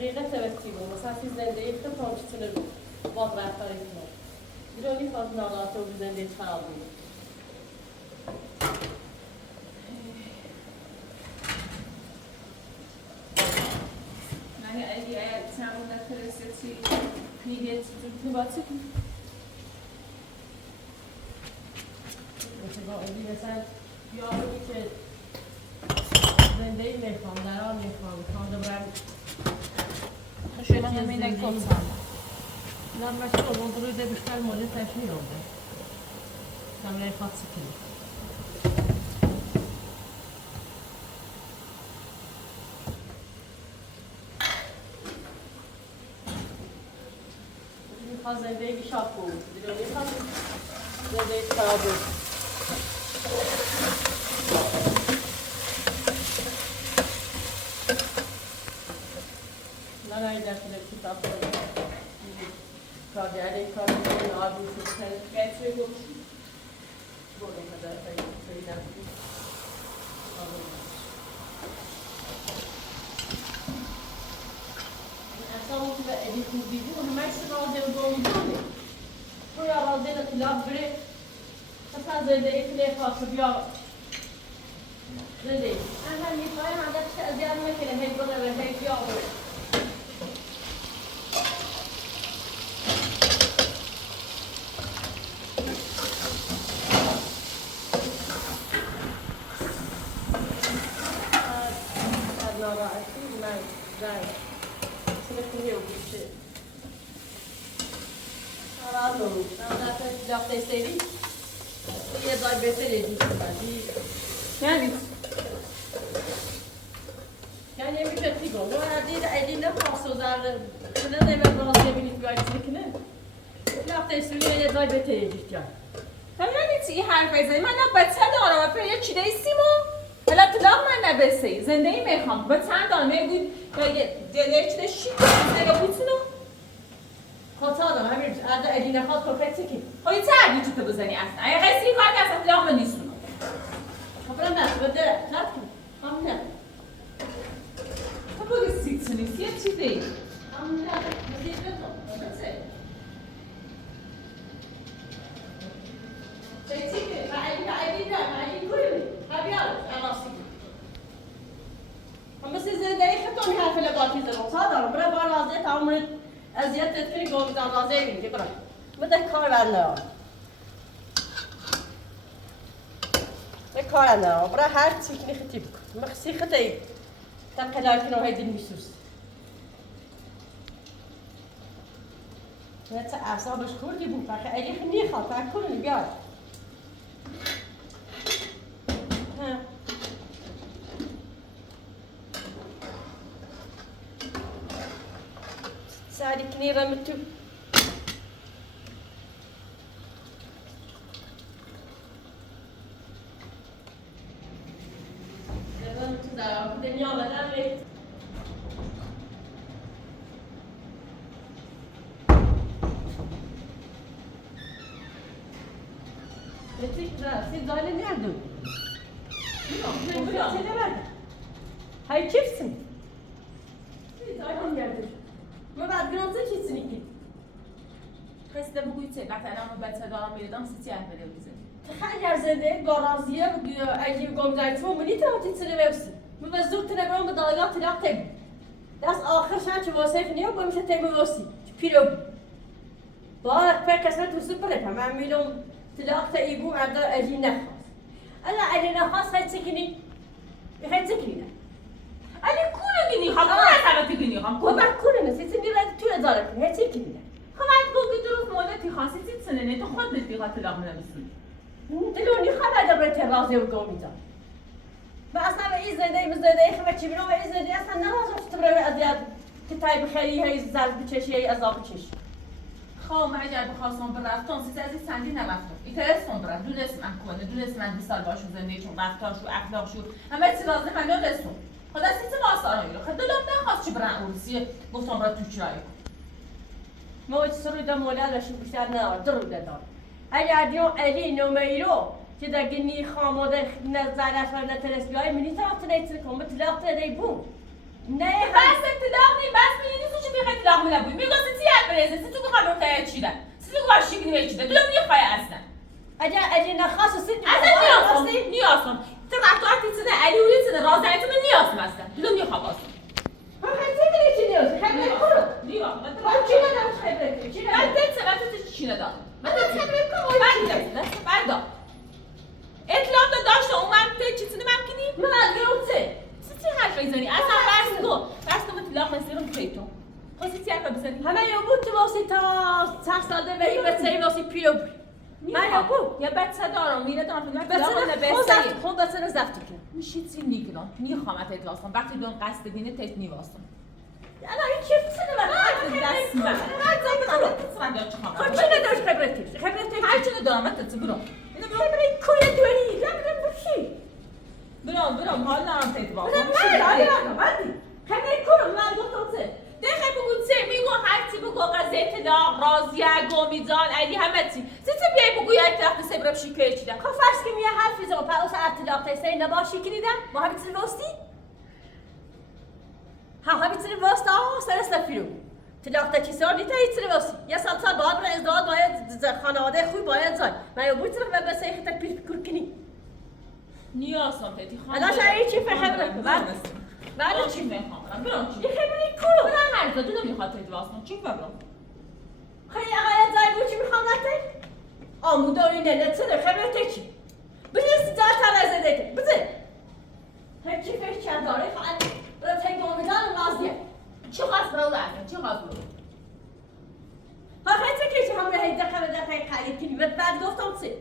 غير ترتيبه مسافي زندي خطهم تنلو وضع طريقنا دروني فضنا لا تو زندي تخاوي يعني اي تعمل كريستي نيجي تباتي مثلا مثلا یاری که زندگی میخوام درام میخوام میخوام برم شما همین کلسان نه مثلا اون روی بیشتر مال تشنی آورده کاملا خاصی کنی میخوام زندگی شاپ بود میخوام زندگی خراب بود نه داخل کتاب کارگردانی کارگردانی آبی سوزن کسی بود بود اینقدر خیلی نبود اصلا اون که ادیت می‌دیدی اون همش راضی و دومیدونه روی راضی نتیلاف بره مثلا زندگی کلی خاص بیا زندگی اما می‌خوایم عادت چه ازیاد می‌کنه هی بره و هی بیا Yani bir kötü gol. O elinde pasozlar, şuna da ben razı binip gayetlikine. Lafta espriyle de beteydik ya. یعنی چی حرف بزنی؟ من نه بچه دارم و یه چیزی سیمو حالا طلاق من نبستی زندگی میخوام بچه دارم میگوی یه چیز شیک نگه بوتونو Hata adam همین عده eline خواهد کافکتی که خواهی تردی چطور بزنی اصلا اگه قصری کار که اصلا طلاق من نیستونو خبرم نه بده نت کن هم نه تو بگی سیتسونی یه چیزی هم نه مزید بزن بسه Çekti, معي كل هبيال راسي. هم بس إذا ده يحطون هاي في الباقي زلمة صادر برا برا زيت عمرت أزيد تدري قوم زان زين كبرا بدك كار عنا. كار عنا برا هاد سكني ختيبك مخسي ختيب تنقل كانوا هيدي المسوس. هذا أعصاب شكور دي بوفاك أي خني خاطر كل بيار. سعدي كنيرة متو Siz daha ne nerede? Hayır kimsin? Siz daha nerede? ما بعد قلت شو تسنيكي؟ خسته بگویی چه مثلا من بچه دارم میدم سی اه بده بزنی تخيل زنده قرازية أي قوم دايتهم مني تروح تسني مبسم من زود تنبرم بدايات طلاق تبي دست آخر شان چه واسه نیا با میشه تبی واسی پیرو بعد فکر تو سپره هم میلم طلاق تیبو مرد اجی نخواست الا اجی نخواست هیچ سکنی هیچ سکنی نه علی کولو گینی خواهم کولو گینی خواهم و بعد کولو نسی سنی را تو اداره کنی هیچ سکنی نه خواهد گوگی دروف مولتی خواهی سید سنه نه تو خود نتیقه طلاق نمیسونی دلونی خواهد دبره ترازی و گامی دار و اصلا به این زنده مزده خواهد چی بینم و این زنده اصلا نرازم شد برای ازیاد که تای بخیری هی زرد بچشی هی عذاب بچشی خواهم اگر بخواستم برفتم سیز از این سنگی نرفتم ایترستم برم دونست من کنه دونست من 20 سال باشو زندگی چون رفتارشو اخلاقشو همه چی لازم من دونستم خدا سیز واسه رو خدا دلم نخواست چی برن اورسی گفتم برای تو چرایی موج سرود مولادش بیشتر ندار درود دار اگر دیو علی نمیرو که در گنی خاموده نظرش و نترس بیای منی طرف تنیت کن مطلق تنی بوم نه بس طلاق نی بس میینی تو چی میخوای طلاق میلبوی میگه سی هر برزه سی تو بخوام رو تای چیده سی تو باش شیگنی به چیده دلم نمیخوای اصلا اگر علی نخواست سی اصلا نیاسم تو رفتار تیزه علی اولی تیزه رازنیت من نیاسم اصلا دلم نمیخوام اصلا چی نیست خبر کرو نیاسم من چی ندارم خبر کنی چی من دل سبت تو چی ندارم من دل خبر کنم بعد اطلاع داشته اومد چیزی نمیکنی من از گروته چی حرف میزنی اصلا بس تو مطلق نسیرم پیتون خواستی چی حرف بزنی همه یه بود تو واسی تا 10 سال ده بهی بچه واسی پیو من یه بود یا بچه دارم میره دارم خود بچه زفتی کن میشه چی میگنم میخوام ات اطلاعم وقتی دون قصد دینه تک میواسم الان این چه چیزی من دست من خب چی نداشت خبرتی هر چی ندارم ات برو اینو خبری کوی دوری نمیدونم بچی برام حال نرم تک واسم خبری کنم من گفتم چه دقیقه بگو چه میگو هر چی بگو قضیه اطلاع راضیه گمیدان علی همه چی چی بیای بگو یا اطلاق سبرم شیکه چیده خب فرض که میه حرفی زمان پر اوسا اطلاق تیسه نباشی کلیدم با همین چیزی واستی همین چیزی واستا سر استفیرو اطلاق تیسه نیتا هیچ چیزی واستی یه سال باید برای ازدواج باید خانواده خوب باید زای من یه بود طرف به سیخ تک پیش بکر کنی نیاسم تیتی خانم الان شایی چی فخبره بعد چی میخوام برام چی یه خبری کلو برام هر زده نمیخواد تیتی واسم چی برام خیلی آقای زای بود چی میخوام نتی آموداری نلتسه خبرته چی بجلسی جا تلازه دیگه بزن هرچی فکر چند داره فقط برای تنگ آمدن نازیه چی خواست برای لعبه چی خواست برای خیلی که چه هم به هیده خبرده تنگ خیلی کنی بعد گفتم چه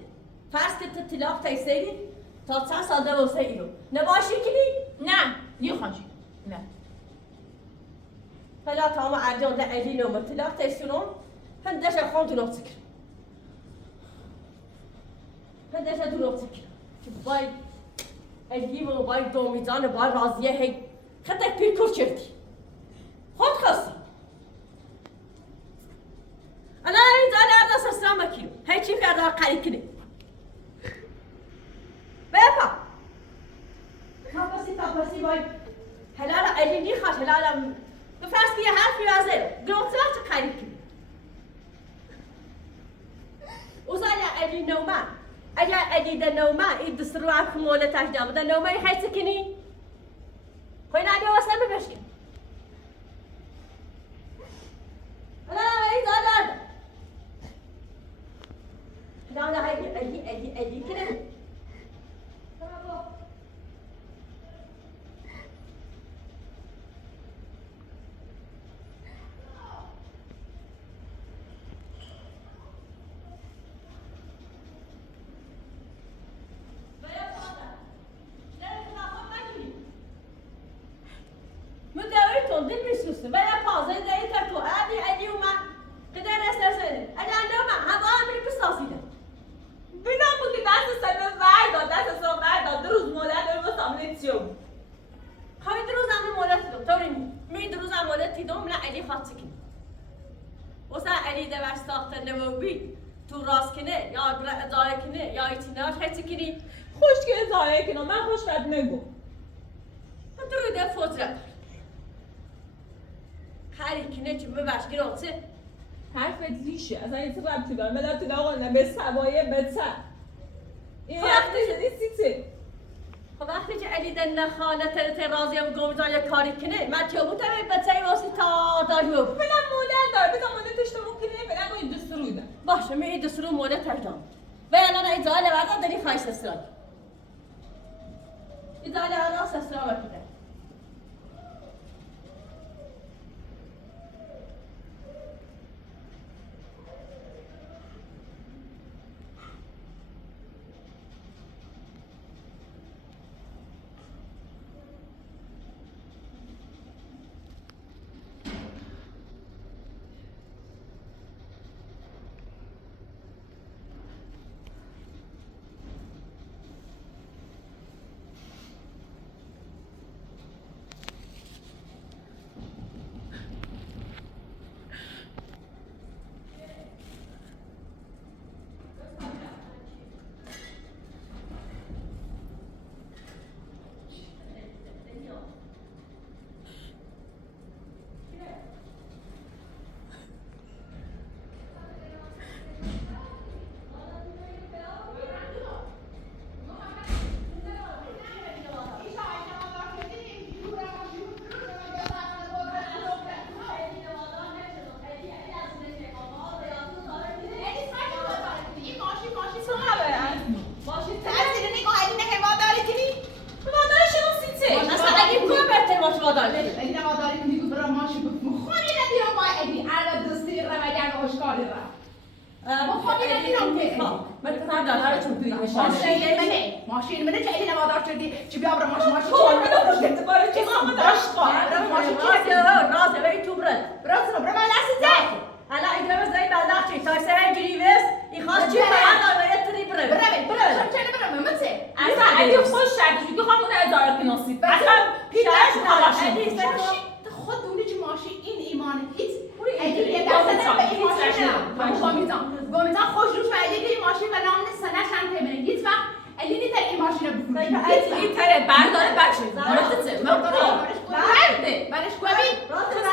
فرض که تو طلاق تیسری تا چند سال دوسته ایرو نباشی کنی؟ نه نیخوام چی نه فلا تا ما عجان ده علی نومه طلاق تیسرون هندش خون دروغ تکر هندش دروغ تکر که باید علی و باید دومیدان و باید راضیه هی خطک پیر کور چرتی خود خواستی الان این زن عرض اسلام مکیلو هی چی فردار قریب کنی بپا تاپسی باید هلال علی نیخواد هلالم بفرست که یه حرفی وازه گروتر چه قریب کنی اوزا علی نوما اگر علی ده نوما این دسترو عرف مولتش دامه ده نوما ای خیلی سکنی خوی نادی واسه ببشکن انا ای دادر دانا علی کنه تو راست کنه یا اداره کنه یا ایتیناش خیلی کنی خوش که اداره کنم من خوش بد نگو دروده فوتره خیلی کنه چه ببخش گرانسه حرفت لیشه اصلا یه تو ربطی دارم ملت تو آقا نه به سوایه بتر این وقتی شدی سیته خب وقتی که علی دن خانه تر راضی ام گوزان یک کاری کنه من چه بودم بچه‌ی واسه تا داجو فعلا مولد دار بدم مولدش تو ممکنه فعلا این دست رو ده باشه می دستور مولد تردام و الان ایزاله بعد داری خایس استرال ایزاله راس استرال بده ماشین منه چه اینه وادار شدی چی بیا برای ماشین راز وی تو برد براس رو برای من لسته انا اجرام زي بلداخشي تاي سهل جريبس يخاص جيب انا ويتري برد برم چه برم متى اصلا اگه خوش شد دیگه خودمون هزار نصیب اصلا پیداش نباشه خود دونی چه ماشین این ایمان هیچ اگه یه دست به این ماشین گمیتان خوش روش و اگه این ماشین و نام سنه چند تمنه هیچ وقت اگه نیتر این ماشین رو بکنی این تره برداره بچه مرتبه من برده برش کوبی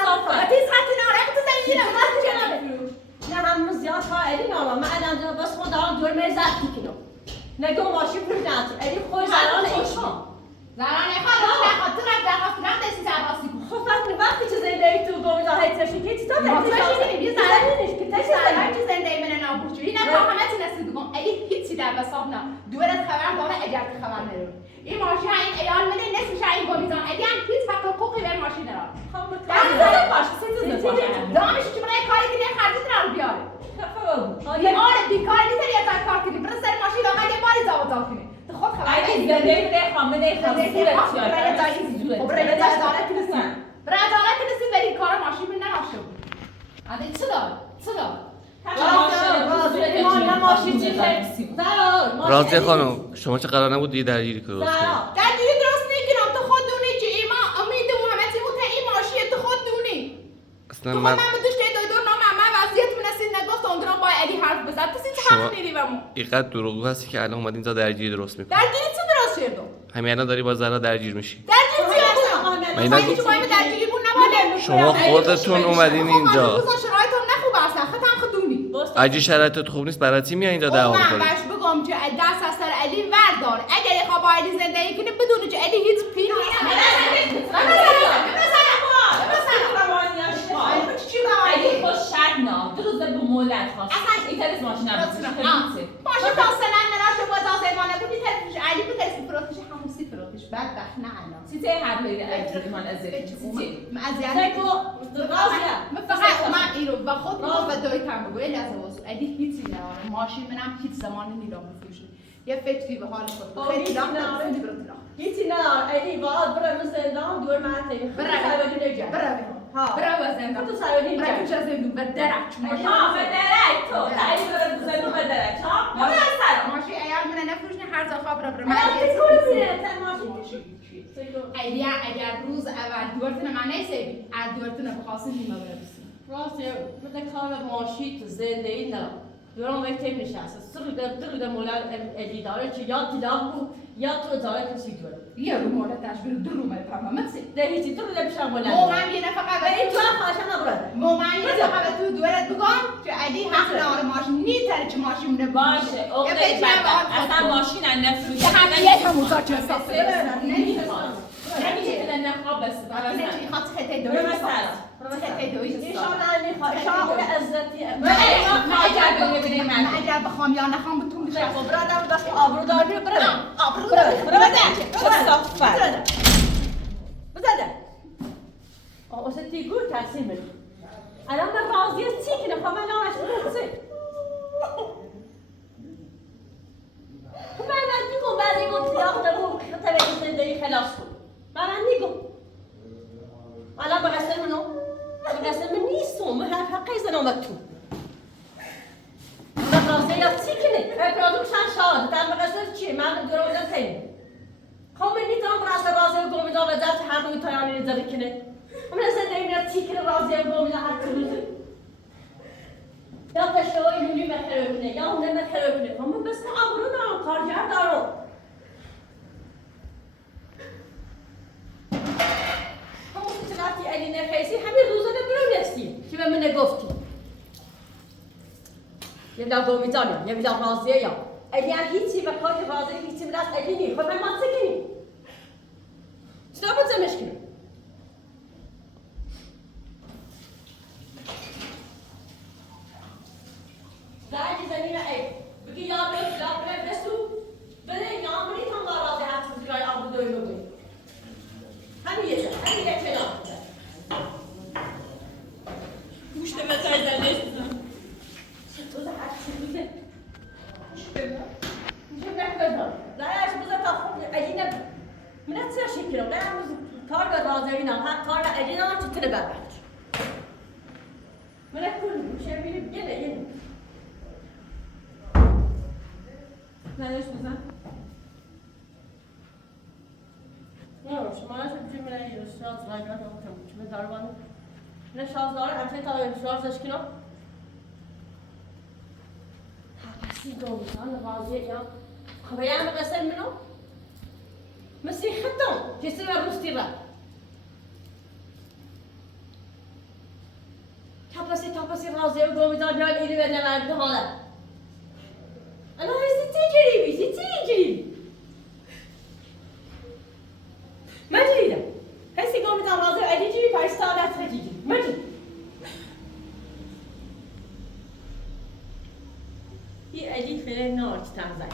صافه تیز حتی ناره تو زنیره وقت جنابه نه هم زیاد ها ادی نالا من الان بس خود دارم دور میزد میکنم نگو ماشین پردات ادی خوش زران ایشان زرانه خاطر در دستی سرراستی کن خب وقتی چه زنده تو گم دا هیچ شی که تو ما چه زرانش که هر چیز زنده من نابود شدی نه همه چی نسید بگم اگه هیچی در بساط نه دورت خبر داره اگر خبر نداره این ماشین این ایال من نصف شاین گمیزان اگه هم هیچ وقت حقوقی به ماشین نداره خب درست باشه سه دامش که برای کاری کنی خرجت رو بیاره بیمار بیکار نیست یا تا کار کنی برای سر ماشین آقا یه باری زاوتا کنی تو خود خبر اگه زنده بده خامنه برای داره که نسی بری کار ماشین من نراشه بود اده چه دار راضیه خانم شما چه قرار نبود یه درگیری که درست کنید درگیری درست نکنم تو خود دونی که ایما امید محمدی بود این ماشین تو خود دونی اصلا تو خود من بدوش که دو نام من وضعیت من نسید نگفت اونجا با علی حرف بزد تو چه حق نیری بمون اینقدر دروغگو هستی که الان اومد اینجا درگیری درست میکنی درگیری چه درست شدو همین الان داری با زرا درگیر میشی درگیری چه درست من درگیری بود نباده شما خودتون اومدین اینجا شرایطم نخوب اصلا خودم خودونی اگه شرایطت خوب نیست برای چی میای اینجا دعوا من میکنی باش بگم که دست از سر علی وردار اگر یه خواب علی زندگی کنه بدونه که علی هیچ پیری اگه خوش شد نه دو روز به مولد خواست اصلا این تلس ماشین نبود باشه فاصله نراشه باز آزمانه بودی تلفش علی به تلفی فروتش هموسی فروتش بدبخت نه الان سیته هر بیده ایمان از تکو درازیا فقط من اینو و خود و دوی کم بگو یه لحظه واسه علی هیچی نه ماشین منم هیچ زمانی نیرام بفروشه یه فکری به حال خود خیلی لام هیچی نه ادی باید برم زندان دور معطی برای زندان تو سوادی برای که چه زندون به درک ها به درک تو علی برای زندون به درک ها یا به سلام ماشین ایال من نفروشنی هر زخاب را برای من تکون میره علی اگر روز اول دورتون من نیستی از دورتون بخواستم نیمه برسیم راستی من کار ماشین تو زندگی نه دورم وقتی میشه سر در مولد ادی داره چه یاد دیدم بود یا تو اداره کسی دوره یه رو مورد تشبیه دو رو تمام سی ده هیچی تو رو نمیشم ولی مومن یه نفقه و این تو هم خواهشم نبرده مومن یه نفقه تو دورت بگم که علی حق داره ماشین نیتره چه ماشین مونه باشه اقدای بدبخت اصلا ماشین ان نفروشه یه همون تا چه ساسه نمیخواد نمیشه نخواب بس نمیخواد خطه دوی برو مثلا خطه دوی ایشان هم میخواد ایشان اون عزتی من اگر بخوام یا نخوام بتون بشه خب برادر داشت آبروداری رو برادر صافت بزده اوستی گول تحصیل بده الان من راضیه چی کنه خب من آمش بودم خب من نگم بعضی گفت سیاق دارم خطبه این زندگی خلاص کن من نگم الان بقصر منو بقصر من نیستم من هر حقی زنم تو من راضیه یا چی کنه اپرادوم شان شاد در بقصر چیه من دورم بودم تیم خب من نیتم برای راضیه و گومیدم و دست هر روی تایانی نزدی کنه من زندگی میاد چی کنه راضیه و گومیدم هر روزه یا تشتوی مونی مخرب کنه یا اونه مخرب کنه خب من بس آبرو دارم کارگر دارم همون که رفتی علی نفیسی همین روزا نبرو نفسی که به من گفتی یه بلا گومیدانم یه بلا راضیه یا علی هم هیچی به کار که راضیه هیچی به دست علی نیم خب من مات سکنیم چطور بزمش کنیم زنی زنی ای بگی یا بره بسو بره یا منی تام راضی هست که جای آب دوی بگی همین یه کلام گوشت بزن زنش بزن تو هر چی بوده میشه نکنم زنش بزن تا خوب علی نبود من نتیجه شکرم نه کار به راضی اینم هر کار علی نم تو تره بربرد من نکنم میشه میریم یه نداشت بزن نه شما از چی می‌رید شاز راجع به چه داروان نه شاز داره انت تا شازش کنم حسی دوستان راضی یا خبریم قسم منو مسیح خدام کسی را روستی را تاپسی راضی و گومیدار بیان ایری و نمرد حالا انا هستی تجربی ما جديدة هسي قومي دام راضي أديجي بايستالات هجيجي ما جد هي أدي خير نار تتعزي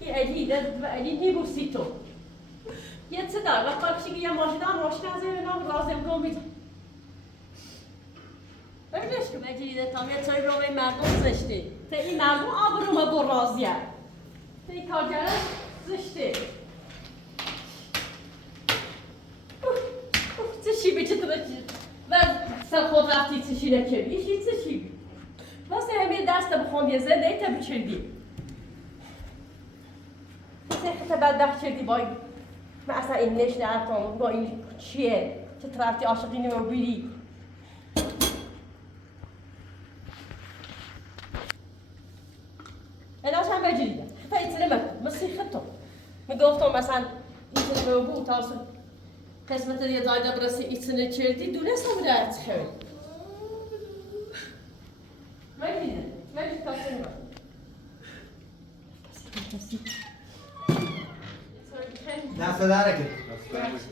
هي أدي ده أدي نيبو سيتو يتصدق لقد شيء يا ماشدان روشنا زي نام راضي قومي ببینش که مجیده تامیه توی رو به مردم زشته تا این مردم آبرو ما با راضیه تا این کارگره زشته چه شیبه چه و سر خود رفتی چه شی نکردی ایشی چه شیبه واسه همه دست بخوام یه زنده ای تا بچردی چه خطه بدبخت کردی با این من اصلا این نش نرفتم با این چیه چه رفتی عاشقی نمو بیری انا عشان بجريده حتى يتلمك مسي خطو مقوفتو مثلا يتلمو بو تاصل قسمة اللي زايدة برسي يتسنة تشيردي دون اسمه ولا تحوي ما يجينا ما يجي تاصل نه صداره که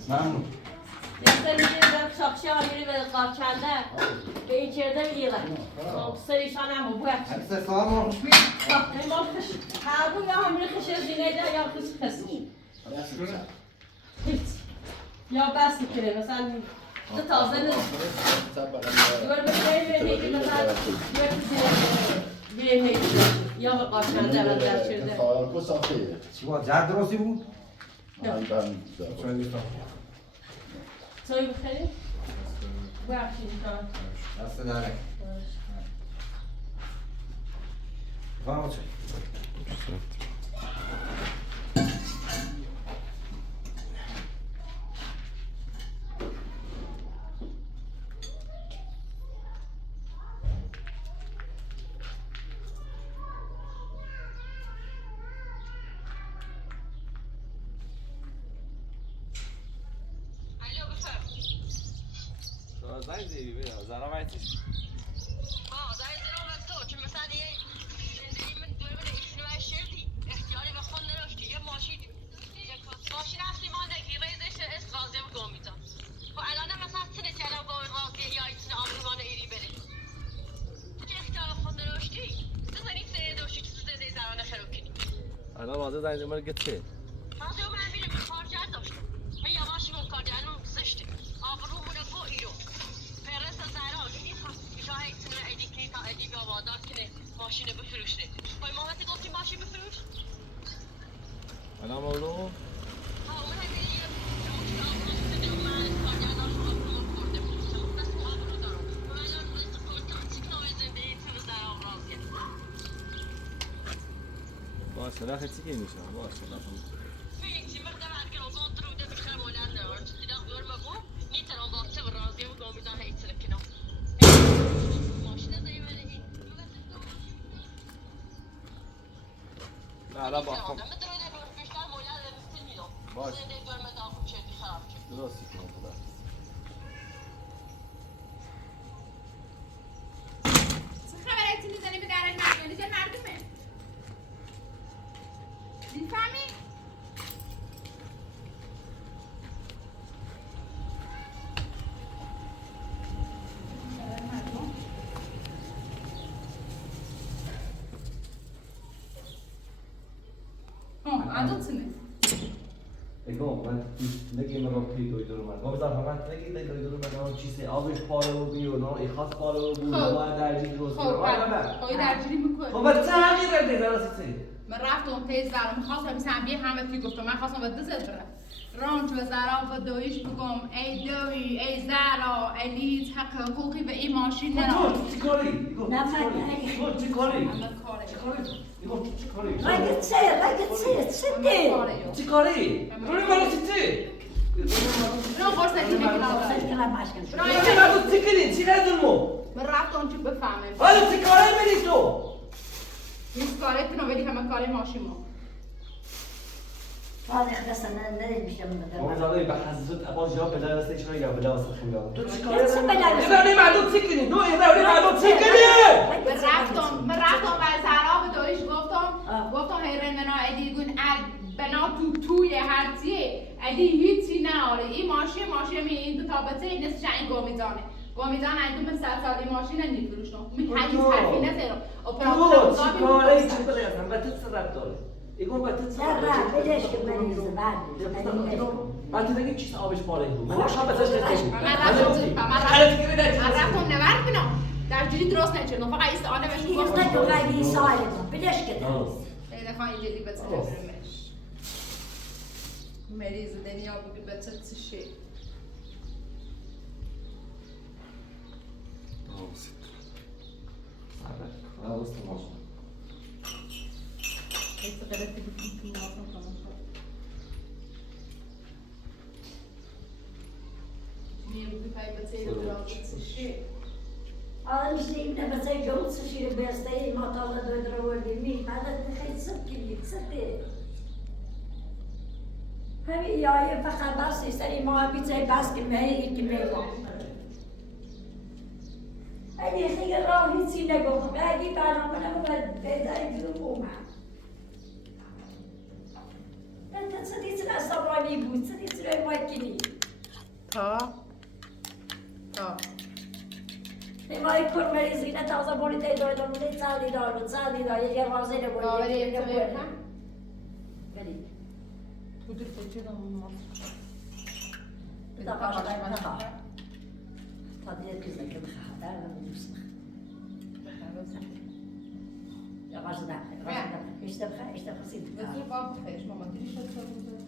ممنون يستني جيبك شخشي عميري بالقارشانده بين چرده بيلا سريشان عمو بوحش عکس سلام رو خوش بید ما خش هابو يا عمري خش زينه ده يا خش خسي یا بس کنه مثلا تو تازه دوباره بخیر میگی مثلا یه یا به قاشنده و در شده چی با زرد درستی بود؟ توی بخیر بخشید کار دست درک بفرما چه زیبی بیا زارا وایسش ماشین اصلی ما نگیره ایزش اس غازه و گامیتا و الان مثلا تنه چلا با غازه یا ایتن آمریمان ایری بره تو که اختیار خود نراشتی زنی سه دوشی تو زنده زرانه خروکنی الان واسه زنگ ما گته تازه من میرم کارجر داشتم من یواشی اون کارجرم زشته آبرو مونه فو ایرو فرست زرا این خاصی شاه ایتن ادیکی تا ادی بیا وادار کنه ماشین بفروش نه پای ما وقتی گفتی ماشین بفروش الان مولو باشه نه خیلی که میشه باشه نه الان با خب باشه درستی کنم خدا چه خبره چی میزنی به درک مردمی چه مردمه میفهمی؟ عدالتونه نگاه من نگی من پی دوی درو من گفتم من نگی دوی درو من چیزی آبش پاره و بیو نه ایخاس پاره و بیو نه درجی درست خب درجی میکنه خب چه همین رده درستی من رفتم پیز برام خواستم مثلا بیا همه چی گفتم من خواستم به دست برم رانچ و زرا و دویش بگم ای دوی ای زرا الیت حق حقوقی به این ماشین نرا تو چی کاری؟ تو چی کاری؟ همه کاره چی کاری؟ چی کاری؟ چه چی کاری؟ روی مرا چی؟ برو فرصتی بگیرم من تو چی کنی؟ چی ندارمو؟ من رفتم چی بفهمم حالا چی کاری میری تو؟ نیست کاره تونو بدی همه کاره ماشین ما زادی به حضرت ابا جواب بده است چرا یا بده است خیلی تو چی کاری؟ چه بلایی؟ ایرانی مردم چی کنی؟ دو ایرانی مردم چی کنی؟ من رفتم و زرا به دویش گفتم هیرن منا ادی گون بنا توی هرچیه ادی هیچی ناره این ماشین می این دو تابته این نسش این گامیزانه این دو من 100 سالی ماشین نمیفروشم می هیچ حرفی نزدم تو چی کاری؟ چی بده است؟ به تو چه ربط داره؟ ایگون به تو چه ربط من تو دیگه چیز آبش پاره بود من شام بزاش نمی‌کنم من رفتم نورد بینم در جوری درست نچردم فقط ایست آنه بهش گفتم خیلی خواهی جدی بچه برمش مریض دنیا بگی بچه چه شی ایست غلطی بکنی تو ماسم کنم میرو بپایی بچه چه شی Alle misschien hebben zij grootste hier best iemand alle door worden niet, maar dat geen zitje niet zitten. همین یای فقط بس نیست این ما بیچاره بس که میگی که میگم. اگه خیلی راهی چی نگفتم اگه برنامه نبود بذاری تو اومد. نه چه چیزی نصابانی بود چه چیزی روی ماکینی. تا Nemoj kurmerizi na tauza bolite doido ne cali do je vazene bolite ne bolite. Vedi. Budur seçiyorum onu. Bir de başka bir daha. Tabii kızım ki daha da bulursun. Ya başda. İşte basit. Götür bak bakayım mama dişe sorun.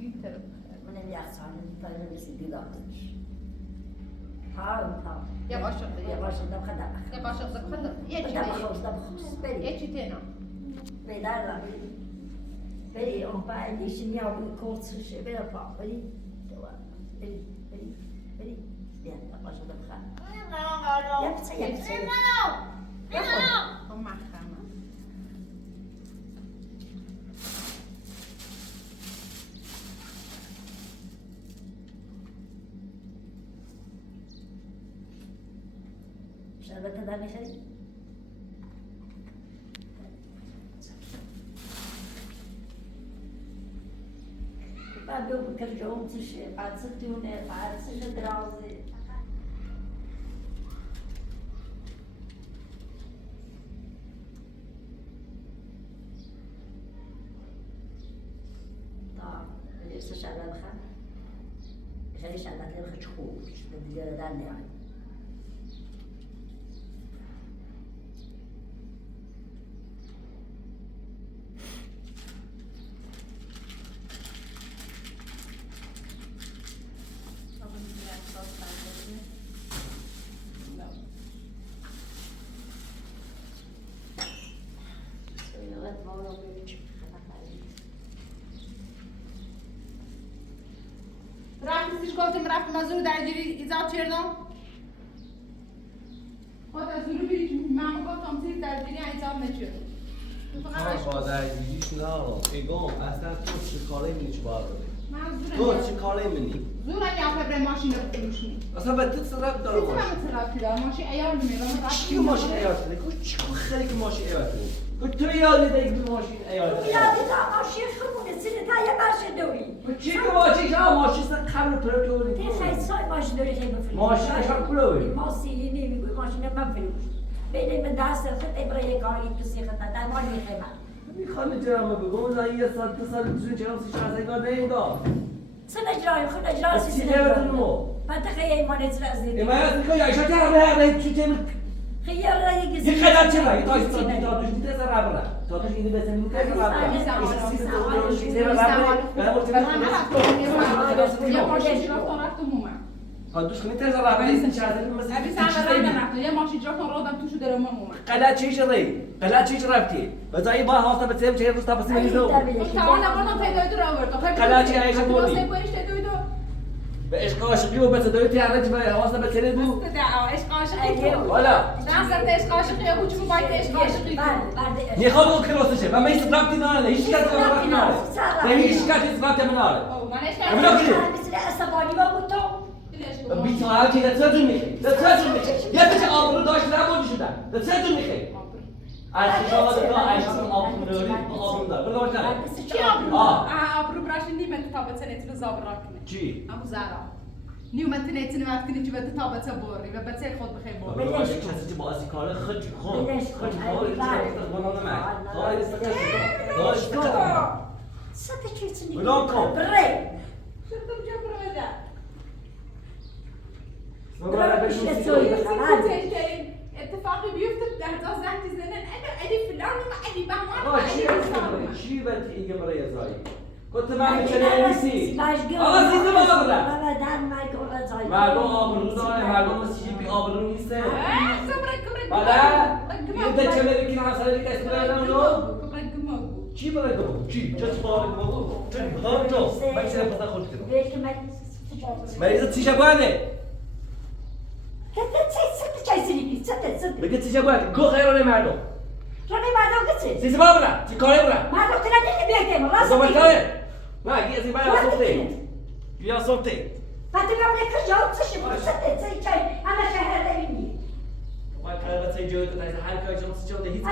Bir taraf. من يحصل طيب بس بيضاقش حاول Yavaş يواش ده خدع Yavaş خدر. ده بخوص بري Yeçi tena. بدار بري on va aller chez moi au cours de chez Bella pas بري bien ده باش ده خدع يبصي Om mahkama. شربت در میخوری؟ بعد بگو که جوم تشه بعد ستونه بعد سش درازه لسه شربت بخم خیلی شربت نمیخواد خوب به دیگه در نیاد رفتی گفتم رفتم از اون درگیری ایجاد کردم خود از اون رو بیرید من گفتم تیر درگیری ایجاد نکردم با درگیریش نرم ایگام اصلا تو چه کاری می‌کنی چه باره من تو چه کاری می‌کنی زور نمیام ببرم ماشین رو بفروشیم اصلا به تو صرف داره چیزی ماشین من اطلاعاتی دارم ماشین ایال میرم چی ماشین ایال کنی؟ چی خیلی که ماشین ایال کنی؟ تو ایال نداری که ماشین ایال کنی؟ یادی تا ماشین خمونه سینه تا یه ماشین دوری چی که ماشین که ماشین سر قبل پراتوری تی خیلی سای ماشین دوری خیلی بفروشی ماشینش هم پلوی ما سیلی نمیگوی ماشین من فروش بین من دست خود ابرای کاری کسی خود در مال میخوام میخوام جرام بگم نه یه سال دو سال تو جرام سی شازده کار نمیدم سه نجرای خود نجرای سی چی سنه نمیدونم من تخیل ایمانت را از دیدی ایمان از میگه یا شاید هم نه چی تیم خیلی را یکی یه خدمت چه باید تا توش نیست از رابطه تا توش اینو بزنیم نیست از رابطه دوش کنی تازه رابطه نیست چهارده مثلا یه ماشین جا کن رادم توشو در امام اومد قلعه چیش ری قلعه چیش رفتی بذاری با هاستا بتسیم چه روز تا بس میزو تعال نبردم پیدا دو را آورد قلعه چی عایشه بودی باش تدویدو به عشق عاشقی و بتدوی تیارج به هاستا بتسیم دو عشق عاشقی والا نظر عشق عاشقی یا کوچو باید عشق عاشقی میخوام اون کلاسشه و میست رفتی ناره هیچ کس رفتی ناره به هیچ کس رفتی ناره من عشق امنا عاشقی کلی عصبانی با بود تو بی تو هم که دستتون میخوای دستتون میخوای یه چه آبرو داشت نبودی شدن دستتون میخوای از شما دکتر عایشه آبرو داری آبرو دار بلو کنه چی آبرو؟ آبرو براشون نیمه تابت سنتون زابر راکنه چی ابو زهرا نیمه تنتون وقت کنی چه تابت بوری و بچه خود بخیر بوری بلو کسی که بازی کاره خود خود خود سطح چیزی بلو کن بره شرطم جا برده اتفاقی بیفته در داز زنگ زنن اگه فلان و اگه بهمان چی بد ایگه برای ازایی كنت ما متنافسين خلاص انت ما قبله مردم آبرو داره مردم سیبی آبرو نیسته حالا یه چه میگی که مسئله دیگه است برام چی برام چی چه سوال میگم چه میخوام تو من چه پتا خودت کنم مریض چی شبانه بگه چی شبانه گو خیرونه مردم سیسی بابرا چی کاری برا نه یه زیبایی صوتی بیا صوتی ما كلمة سيجود تايز حالك يجون سجود هيك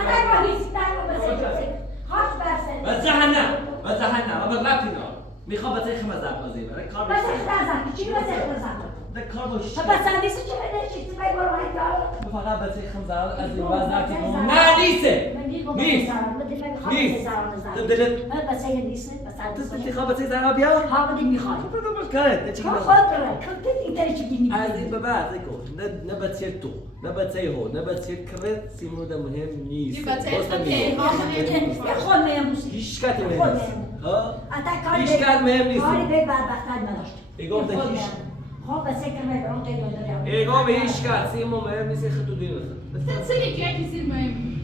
بزحنا ما بغلبتنا ميخبط زي خمس دقائق زي ما كار ده كار وش فقط بس خمس دقائق از وزارتی نه نیسه نیست تبدلت تبدلت خبط زي زعما بیا بس كانت از این به بعد دیگه نبات سیر تو نبات سیر هو نبات سیر کرد سیمون ده مهم نیست هیچ کاری مهم نیست هیچ کاری مهم نیست ایگام ده هیچ ایگام هیچ کار سیمون مهم نیست خطو دینه تنسيني كيف يصير مهم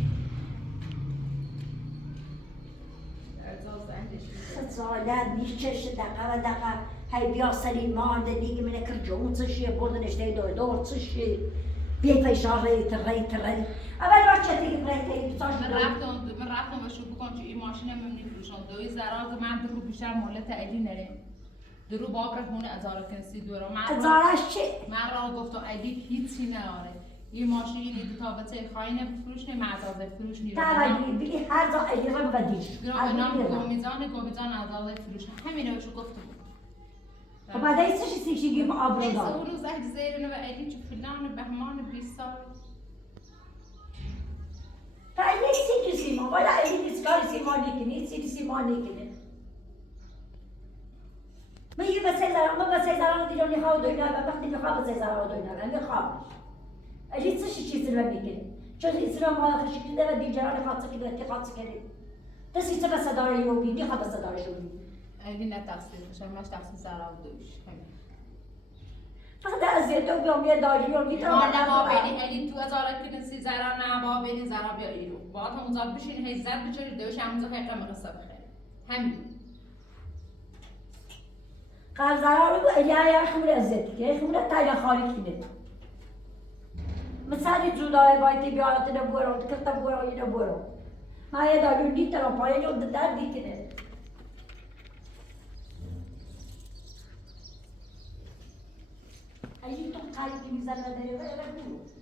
هاي بيوصل المال ده نيجي من كرجون تشي بردن اشتري دور تشي بيت في شهري تري اول راح تيجي تري بتاش من رفتم بشوف بكون چه این ماشین من نمیفروشم دوی زراز من درو بیشتر مالت علی نره درو باب رفت مون ازار کنسی دورا من ازارش چی من را گفتم علی هیچی ناره این ماشین دو خاینه بفروش نه معزازه فروش نیرو تعالي بيجي حاجة اللي رب بديش گومیزان عزازه فروش همینه بهشو گفتم وبعدين ايش يجي مع بس أبرد اولو زهد زيرنا بقالي فلان بهمان بيصار فأني سيكي سيما ولا أي نسكاري سيما نيكني سيكي سيما نيكني ما يجي بس هزار ما بس هزار دي لوني خاو دوينا بحد اللي خاو بس هزار دوينا أنا خاوش أجي تسشي شيء سلبي نيكني شو الإسلام ما خش كده بدي جراني خاطر كده كي خاطر كده تسي تبى صداري يوبي دي خاطر صداري شوبي اگه نه تقصیر باشه ماش تقصیر سراب دوش فقط أزيد دوم يا داري يوم يتوه ما با بینی الی تو از آره که نسی زرا نه با بینی زرا بیاری رو باید هم مزاد بشین هی زد بچاری دوش هم مزاد هی قمه قصه بخیر همین قال زرارو يا خمر أزيد يا خمر تايلا خالي كده مثلا جودای بايتي بيارات نبورو كتب بورو ينبورو ما يدارو نيتنا بايا يود دار دي كده أي تو قاعد يمزل هذا يبغى